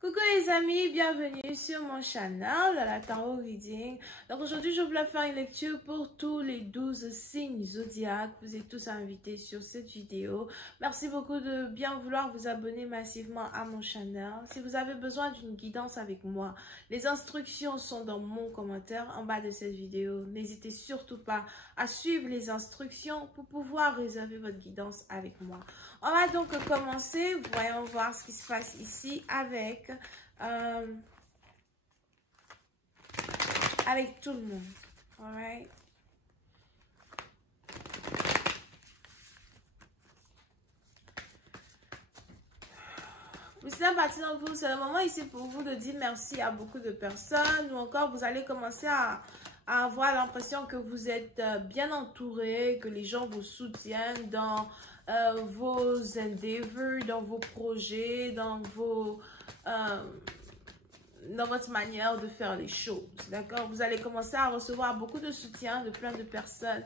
Coucou les amis, bienvenue sur mon channel de la Tarot Reading. Donc aujourd'hui, je voulais faire une lecture pour tous les 12 signes zodiaques. Vous êtes tous invités sur cette vidéo. Merci beaucoup de bien vouloir vous abonner massivement à mon channel. Si vous avez besoin d'une guidance avec moi, les instructions sont dans mon commentaire en bas de cette vidéo. N'hésitez surtout pas à suivre les instructions pour pouvoir réserver votre guidance avec moi. On va donc commencer. Voyons voir ce qui se passe ici avec tout le monde. Alright. C'est la partie d'entre vous, c'est le moment ici pour vous de dire merci à beaucoup de personnes, ou encore vous allez commencer à avoir l'impression que vous êtes bien entouré, que les gens vous soutiennent dans vos endeavors, dans vos projets, dans votre manière de faire les choses, d'accord? Vous allez commencer à recevoir beaucoup de soutien de plein de personnes.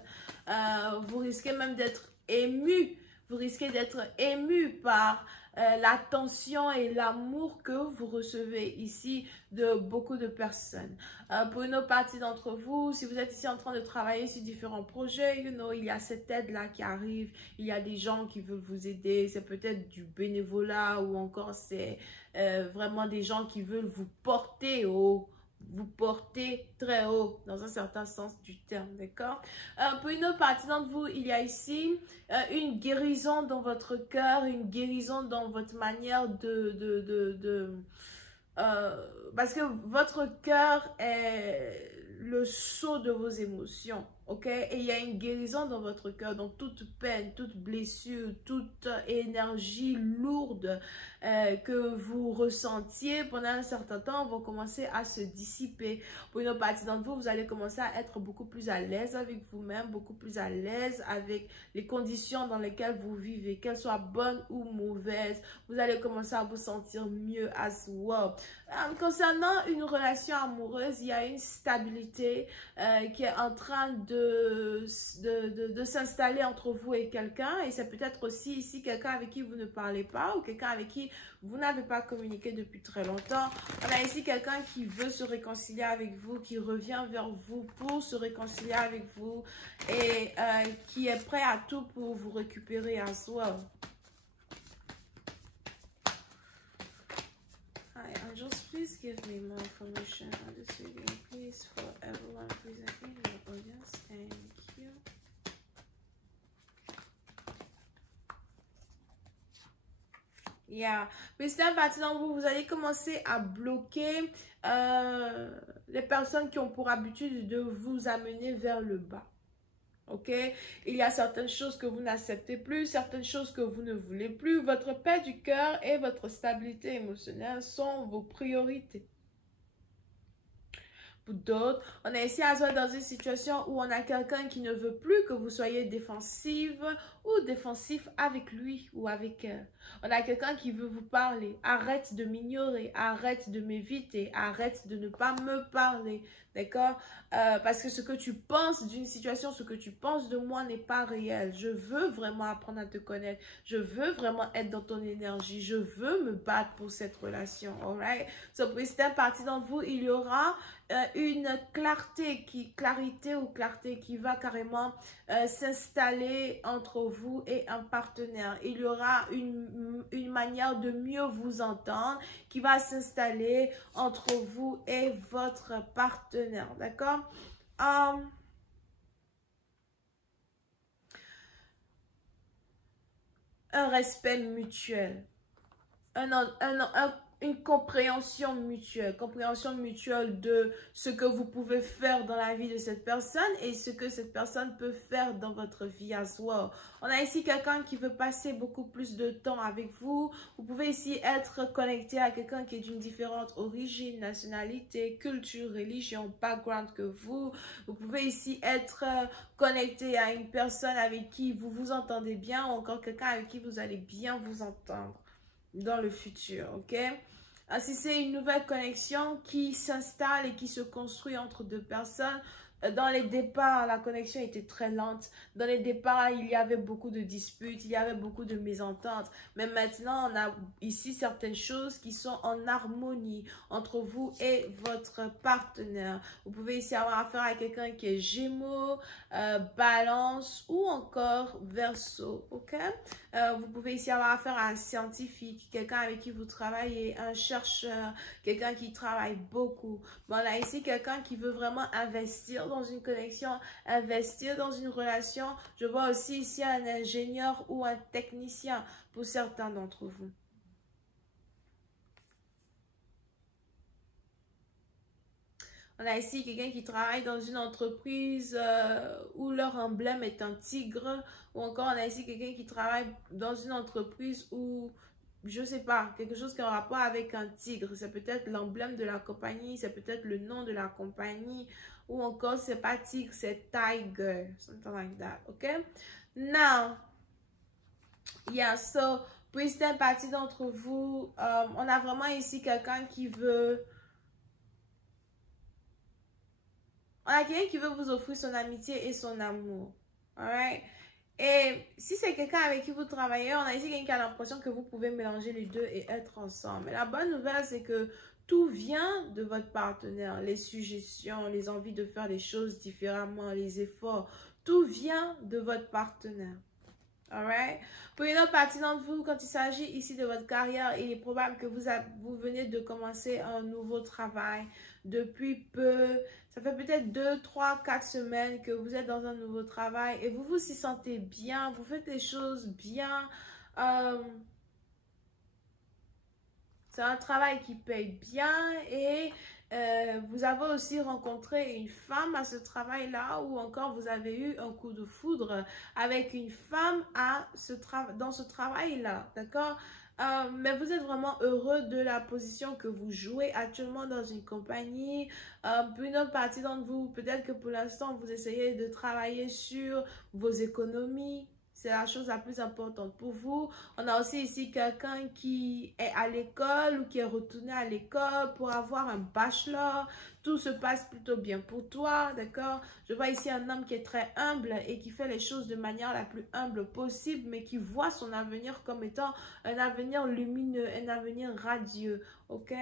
Vous risquez même d'être ému. Vous risquez d'être ému par l'attention et l'amour que vous recevez ici de beaucoup de personnes. Pour une autre partie d'entre vous, si vous êtes ici en train de travailler sur différents projets, il y a cette aide-là qui arrive. Il y a des gens qui veulent vous aider. C'est peut-être du bénévolat ou encore c'est vraiment des gens qui veulent vous porter haut. Vous portez très haut dans un certain sens du terme, d'accord? Pour une autre partie d'entre vous, il y a ici une guérison dans votre cœur, une guérison dans votre manière parce que votre cœur est le sceau de vos émotions, ok? Et il y a une guérison dans votre cœur, donc toute peine, toute blessure, toute énergie lourde que vous ressentiez pendant un certain temps vont commencer à se dissiper. Pour une autre partie d'entre vous, vous allez commencer à être beaucoup plus à l'aise avec vous-même, beaucoup plus à l'aise avec les conditions dans lesquelles vous vivez, qu'elles soient bonnes ou mauvaises. Vous allez commencer à vous sentir mieux as well. Concernant une relation amoureuse, il y a une stabilité qui est en train de s'installer entre vous et quelqu'un. Et c'est peut-être aussi ici quelqu'un avec qui vous ne parlez pas ou quelqu'un avec qui vous n'avez pas communiqué depuis très longtemps. On a ici quelqu'un qui veut se réconcilier avec vous, qui revient vers vous pour se réconcilier avec vous et qui est prêt à tout pour vous récupérer as well. Hi, angels, please give me more information on this reading, please, for everyone present in the audience. Thank you. Yeah. Petit à petit dans vous, vous allez commencer à bloquer les personnes qui ont pour habitude de vous amener vers le bas. Ok, il y a certaines choses que vous n'acceptez plus, certaines choses que vous ne voulez plus. Votre paix du cœur et votre stabilité émotionnelle sont vos priorités. Pour d'autres, on est ici à soi dans une situation où on a quelqu'un qui ne veut plus que vous soyez défensive ou défensif avec lui ou avec elle. On a quelqu'un qui veut vous parler. Arrête de m'ignorer, arrête de m'éviter, arrête de ne pas me parler. D'accord? Parce que ce que tu penses d'une situation, ce que tu penses de moi n'est pas réel. Je veux vraiment apprendre à te connaître. Je veux vraiment être dans ton énergie. Je veux me battre pour cette relation. Alright? So, pour certaines parties d'entre vous, il y aura une clarté qui va carrément s'installer entre vous et un partenaire. Il y aura une manière de mieux vous entendre qui va s'installer entre vous et votre partenaire. D'accord? Un respect mutuel. Une compréhension mutuelle de ce que vous pouvez faire dans la vie de cette personne et ce que cette personne peut faire dans votre vie as well. On a ici quelqu'un qui veut passer beaucoup plus de temps avec vous. Vous pouvez ici être connecté à quelqu'un qui est d'une différente origine, nationalité, culture, religion, background que vous. Vous pouvez ici être connecté à une personne avec qui vous vous entendez bien ou encore quelqu'un avec qui vous allez bien vous entendre dans le futur, ok? Si c'est une nouvelle connexion qui s'installe et qui se construit entre deux personnes, Dans les départs, la connexion était très lente. Dans les départs, il y avait beaucoup de disputes, il y avait beaucoup de mésententes. Mais maintenant, on a ici certaines choses qui sont en harmonie entre vous et votre partenaire. Vous pouvez ici avoir affaire à quelqu'un qui est Gémeaux, Balance ou encore Verseau, ok? Vous pouvez ici avoir affaire à un scientifique, quelqu'un avec qui vous travaillez, un chercheur, quelqu'un qui travaille beaucoup. Bon, on a ici quelqu'un qui veut vraiment investir dans une connexion, investir dans une relation. Je vois aussi ici un ingénieur ou un technicien pour certains d'entre vous. On a ici quelqu'un qui travaille dans une entreprise où leur emblème est un tigre. Ou encore, on a ici quelqu'un qui travaille dans une entreprise où, je ne sais pas, quelque chose qui a un rapport avec un tigre. C'est peut-être l'emblème de la compagnie, c'est peut-être le nom de la compagnie. Ou encore, c'est pas tigre, c'est tiger. Something like that, ok? Now, yeah, so, pour certaines parties d'entre vous, on a vraiment ici quelqu'un qui veut... On a quelqu'un qui veut vous offrir son amitié et son amour. Alright? Et si c'est quelqu'un avec qui vous travaillez, on a ici quelqu'un qui a l'impression que vous pouvez mélanger les deux et être ensemble. Mais la bonne nouvelle, c'est que tout vient de votre partenaire. Les suggestions, les envies de faire les choses différemment, les efforts. Tout vient de votre partenaire. Alright? Pour une autre partie d'entre vous, quand il s'agit ici de votre carrière, il est probable que vous venez de commencer un nouveau travail depuis peu. Ça fait peut-être 2, 3, 4 semaines que vous êtes dans un nouveau travail et vous vous y sentez bien, vous faites les choses bien. C'est un travail qui paye bien et vous avez aussi rencontré une femme à ce travail-là ou encore vous avez eu un coup de foudre avec une femme dans ce travail-là, d'accord? Mais vous êtes vraiment heureux de la position que vous jouez actuellement dans une compagnie. Pour une autre partie d'entre vous, peut-être que pour l'instant, vous essayez de travailler sur vos économies. C'est la chose la plus importante pour vous. On a aussi ici quelqu'un qui est à l'école ou qui est retourné à l'école pour avoir un bachelor. Tout se passe plutôt bien pour toi, d'accord? Je vois ici un homme qui est très humble et qui fait les choses de manière la plus humble possible, mais qui voit son avenir comme étant un avenir lumineux, un avenir radieux, ok?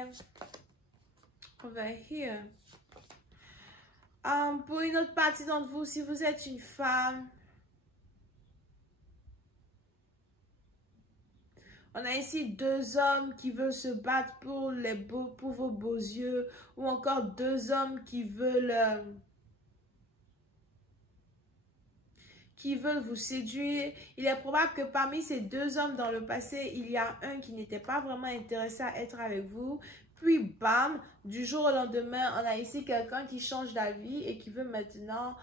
Over here. Pour une autre partie d'entre vous, si vous êtes une femme, on a ici 2 hommes qui veulent se battre pour vos beaux yeux ou encore 2 hommes qui veulent vous séduire. Il est probable que parmi ces 2 hommes dans le passé, il y a un qui n'était pas vraiment intéressé à être avec vous. Puis bam, du jour au lendemain, on a ici quelqu'un qui change d'avis et qui veut maintenant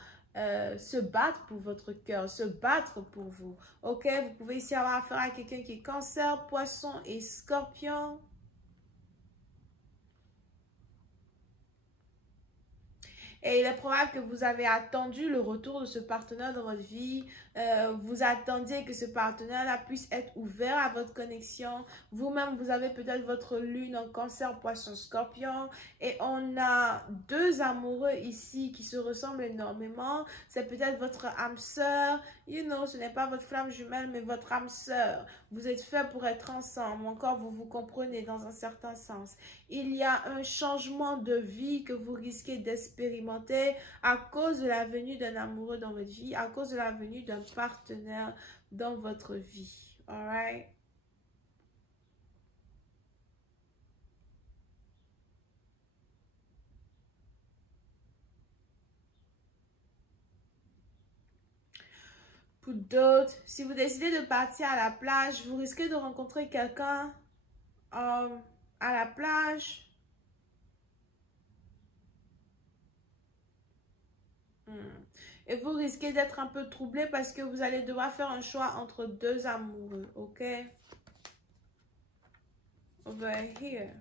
se battre pour votre cœur, se battre pour vous. Ok, vous pouvez ici avoir affaire à quelqu'un qui est Cancer, Poisson et Scorpion. Et il est probable que vous avez attendu le retour de ce partenaire dans votre vie. Vous attendiez que ce partenaire-là puisse être ouvert à votre connexion. Vous-même, vous avez peut-être votre lune en Cancer, Poisson, Scorpion. Et on a 2 amoureux ici qui se ressemblent énormément. C'est peut-être votre âme sœur. You know, ce n'est pas votre flamme jumelle, mais votre âme sœur. Vous êtes faits pour être ensemble. Encore, vous vous comprenez dans un certain sens. Il y a un changement de vie que vous risquez d'expérimenter à cause de la venue d'un amoureux dans votre vie, à cause de la venue d'un partenaire dans votre vie. Alright? Pour d'autres, si vous décidez de partir à la plage, vous risquez de rencontrer quelqu'un à la plage. Et vous risquez d'être un peu troublé parce que vous allez devoir faire un choix entre 2 amoureux, ok? Over here.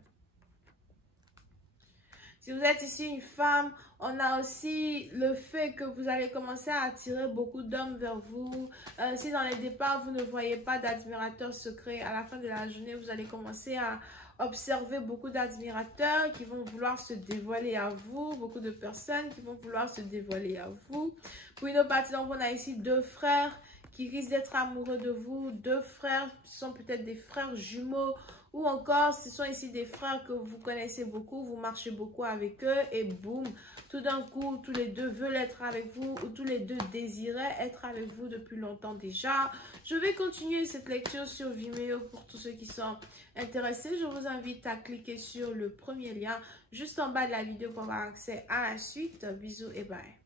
Si vous êtes ici une femme, on a aussi le fait que vous allez commencer à attirer beaucoup d'hommes vers vous. Si dans les départs, vous ne voyez pas d'admirateur secret, à la fin de la journée, vous allez commencer à observer beaucoup d'admirateurs qui vont vouloir se dévoiler à vous, beaucoup de personnes qui vont vouloir se dévoiler à vous. Pour une autre partie d'entre vous, on a ici 2 frères qui risquent d'être amoureux de vous, 2 frères qui sont peut-être des frères jumeaux, ou encore ce sont ici des frères que vous connaissez beaucoup, vous marchez beaucoup avec eux et boum, tout d'un coup, tous les 2 veulent être avec vous ou tous les 2 désiraient être avec vous depuis longtemps déjà. Je vais continuer cette lecture sur Vimeo pour tous ceux qui sont intéressés. Je vous invite à cliquer sur le premier lien juste en bas de la vidéo pour avoir accès à la suite. Bisous et bye.